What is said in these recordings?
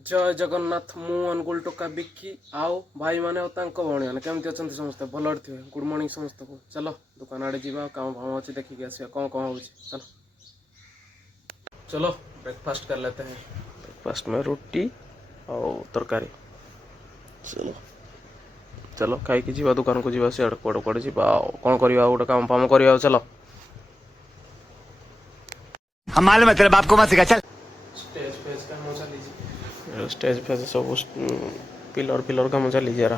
जय जगन्नाथ मु अनुकूल टोका बिक्की आओ भाई माने भौणी मैंने केमती अच्छा समस्ते भल थे गुड मॉर्निंग समस्त को चलो दुकान आड़े जा काम फाम अच्छे देखिए आसिया कौन कौन हो चलो चलो ब्रेकफास्ट कर लेते हैं। ब्रेकफास्ट में रोटी और तरकारी। चलो चलो खाई जी दुकान को जी सियाड़ कौड़े कौड़े जी कौन करवा गोटे काम फाम करवा चलो हम मालूम है तेरे बाप को मत सिखा चल। स्टेज फेज काम चली स्टेज फेज सब पिलर फिलर काम चली जरा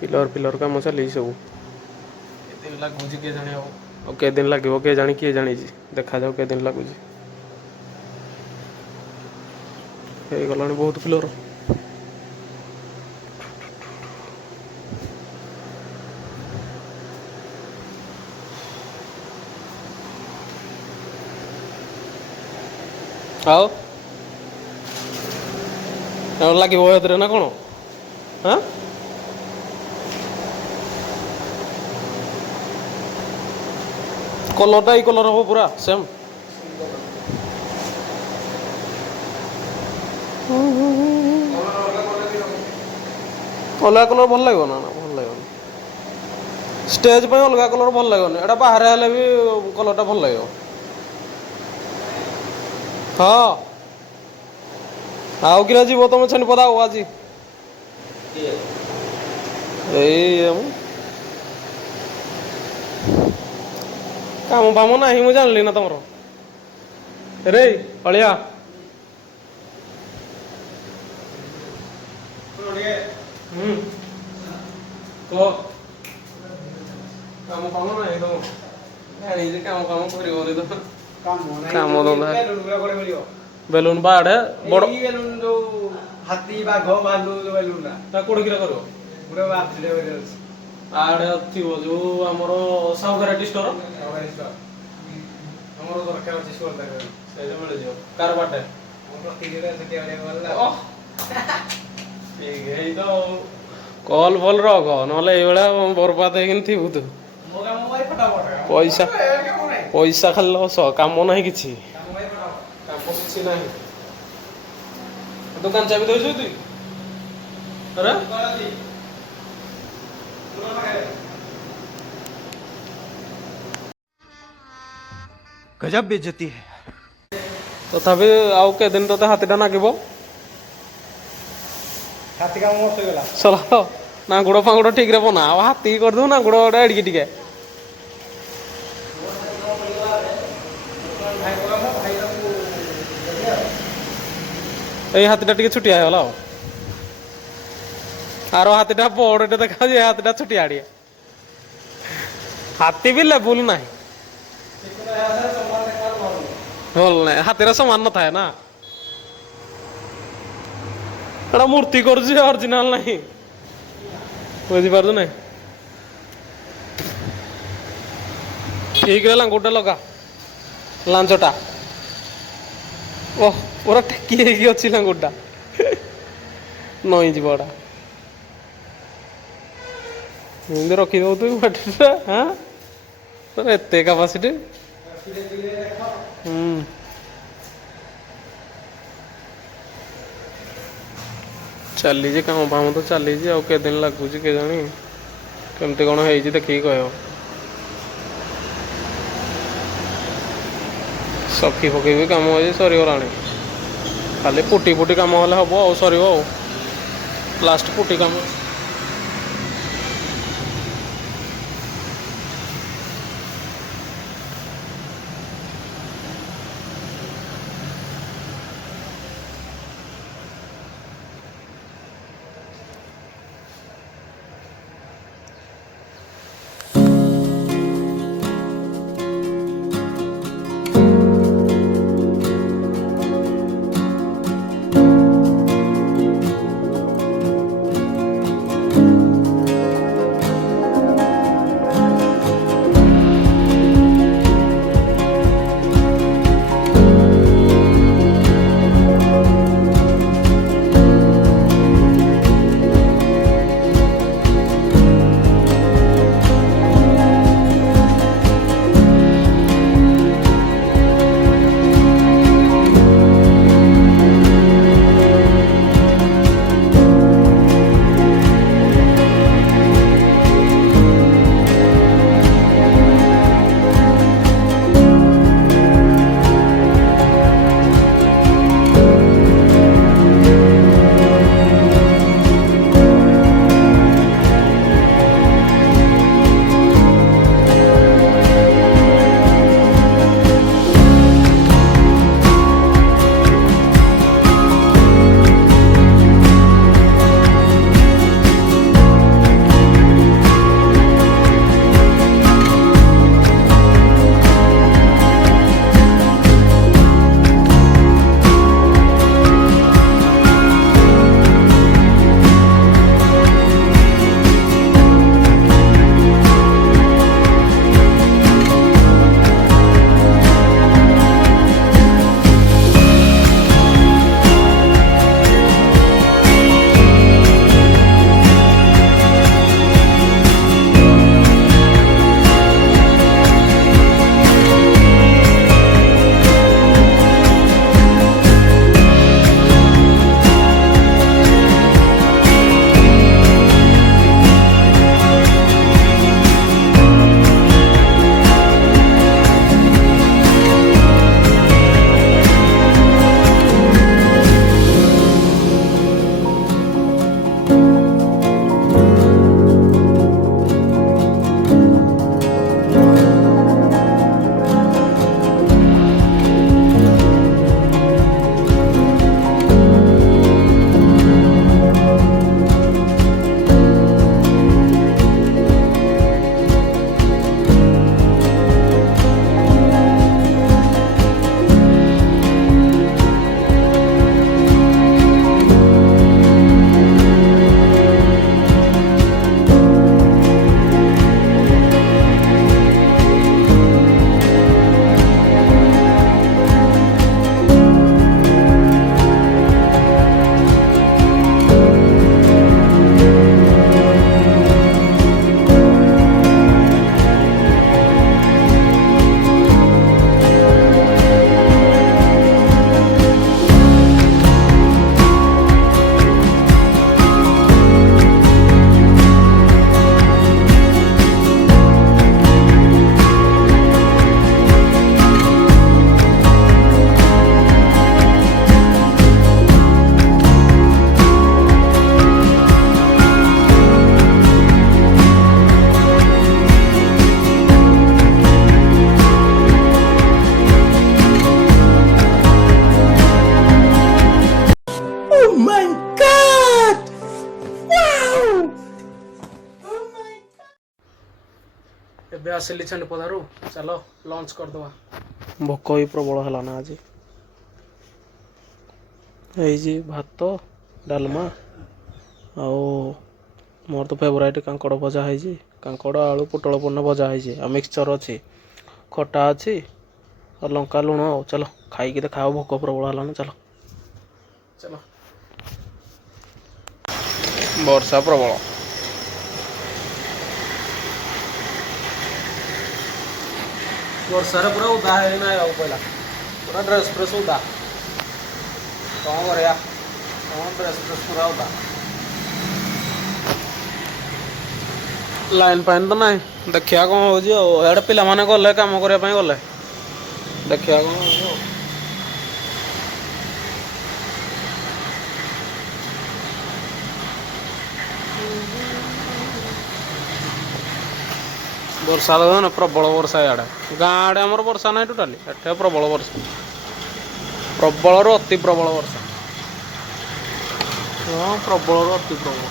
पिलर फिलर काम चली सब दिन लगुच किए जाने और के दिन लगे किए जानी किए जानी देखा जाओ के दिन लगुच गला बहुत फिलर आओ लगे ना कौन हाँ कलरटा ये कलर हम पूरा सेम अलग कलर भल लगे ना भल लगे स्टेज पे अलग कलर भल लगे एटा बाहर हेले भी कलरटा भल लगे हाँ आउ कि जीव तुम छेनी पदा आज काम फाम ना मुझे जानली ना तुम रे अलिया कह काम फाम ना तुम जानी काम फाम कर काम बेलून बाड़े बड़ बेलून जो हाथी बाघ भालू जो बेलून ना कोड़ किरा करो पूरा बापले आड़े थिबो जो हमर साउगराटी स्टोर हमर दरकार अछि स्टोर दरकार से जो मिल जो कार बाटे हम प्रतिदिन सेठी आले वाला ठीक है तो कॉल बोल रख नले ए बेला बर्बाद हेगिन थिबु तू मोगा मोबाइल फटाफट पैसा पैसा खाली लस काम नहीं किछि काम मोबाइल फटाफट काम किछि नहीं दुकान चाबी दे तू अरे गजब बेइज्जती है। तथापि आउ के दिन तो हाथीटा नागिबो हाथी काम मस्त गेला चलो ना गुड़ फांगुड़ ठीक रे बना हाथी कर दू ना गुड़ एड़िके टिके हाथीटा टिके छुटिया होगला आर हाथीटा बड़े देखा हाथीटा छुटिया आड़िए हाथी भी लेबुल ना भल ना हाथीर समान न थाए ना एटा मूर्ति कर ओरिजिनल नहीं बुझीपार ना ठीक लांगुटा लगा लांचटा ओह पूरा टेकी अच्छी लांगुटा नई जीवटा रखीद तू बाटे हाँ एत कैपासीटी चली काम फाम तो चली के दिन लगुच के जानी केमती कौन है देखिए कह सखी फकी भी कम हो सरीगला खाली पुटी पुटी कम हेल्ले हम आ सर लास्ट पुटी कम ଏବେ ଆସିଲି ଛେଣ୍ଡପଦାରୁ ଚାଲ ଲଞ୍ଚ କରିଦେବା। ଭୋକ ବି ପ୍ରବଳ ହେଲା ନା ଆଜି। ହେଇଛି ଭାତ ଡାଲମା ଆଉ ମୋର ତ ଫେଭରାଇଟ୍ କାଙ୍କଡ଼ ଭଜା ହେଇଛି। କାଙ୍କଡ଼ ଆଳୁ ପୋଟଳ ପନିର ଭଜା ହେଇଛି ଆଉ ମିକ୍ସଚର୍ ଅଛି, ଖଟା ଅଛି ଆଉ ଲଙ୍କା ଲୁଣ। ଆଉ ଚାଲ ଖାଇକି ଦେଖାଅ, ଭୋକ ପ୍ରବଳ ହେଲାଣି। ଚାଲ ଚାଲ। ବର୍ଷା ପ୍ରବଳ। ବର୍ଷାରେ ପୁରା ଓଦା ହେଇକିନା ଆଇବାକୁ ପଇଲା, ପୁରା ଡ୍ରେସ୍ ଫ୍ରେସ୍ ଓଦା। କ'ଣ କରିବା, କ'ଣ ଡ୍ରେସ୍ ଫ୍ରେସ୍ ପୁରା ଓଦା। ଲାଇନ୍ ଫାଇନ୍ ତ ନାହିଁ, ଦେଖିବା କ'ଣ ହେଉଛି ଆଉ। ଇଆଡ଼େ ପିଲାମାନେ ଗଲେ କାମ କରିବା ପାଇଁ ଗଲେ, ଦେଖିବା କ'ଣ ହେଉଛି ଆଉ। ବର୍ଷା ଦେଖୁନ, ପ୍ରବଳ ବର୍ଷା ଇଆଡ଼େ। ଗାଁ ଆଡ଼େ ଆମର ବର୍ଷା ନାହିଁ ଟୋଟାଲି, ଏଠି ପ୍ରବଳ ବର୍ଷା, ପ୍ରବଳରୁ ଅତି ପ୍ରବଳ ବର୍ଷା। ହଁ, ପ୍ରବଳରୁ ଅତି ପ୍ରବଳ।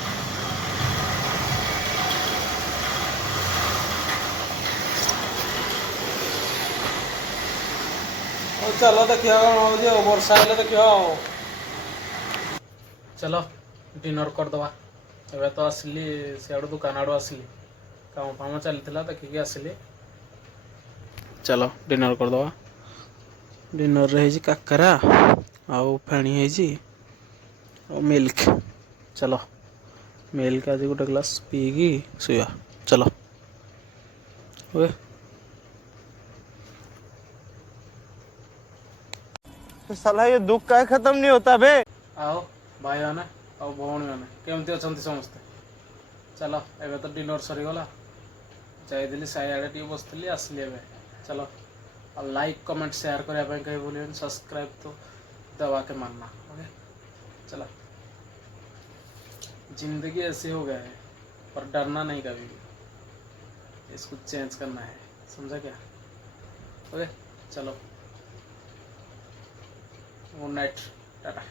ହଉ ଚାଲ ଦେଖିବା କ'ଣ ହେଉଛି ଆଉ, ବର୍ଷା ହେଲେ ଦେଖିବା ଆଉ। ଚାଲ ଡିନର୍ କରିଦେବା। ଏବେ ତ ଆସିଲି ସିଆଡ଼ୁ ଦୋକାନ ଆଡ଼ୁ ଆସିଲି, କାମ ଫାମ ଚାଲିଥିଲା ଦେଖିକି ଆସିଲି। ଚାଲ ଡିନର୍ କରିଦେବା। ଡିନର୍ରେ ହେଇଛି କାକରା ଆଉ ଫେଣି ହେଇଛି ଆଉ ମିଲ୍କ। ଚାଲ ମିଲ୍କ ଆଜି ଗୋଟେ ଗ୍ଲାସ୍ ପିଇକି ଶୋଇବା। ଚାଲ ଓକେ। साला ये दुख का खत्म नहीं होता बे। ଆଉ ଭାଇମାନେ ଆଉ ଭଉଣୀମାନେ କେମିତି ଅଛନ୍ତି ସମସ୍ତେ? ଚାଲ ଏବେ ତ ଡିନର୍ ସରିଗଲା, ଯାଇଥିଲି ସାଇଆଡ଼େ ଟିକେ ବସିଥିଲି, ଆସିଲି ଏବେ। ଚାଲ और लाइक कमेंट शेयर करने कहीं भूलिए, सब्सक्राइब तो दबा के मानना। ओके चलो। जिंदगी ऐसी हो गया है पर डरना नहीं कभी भी, इसको चेंज करना है, समझा क्या? ओके चलो, गुड नाइट, टाटा।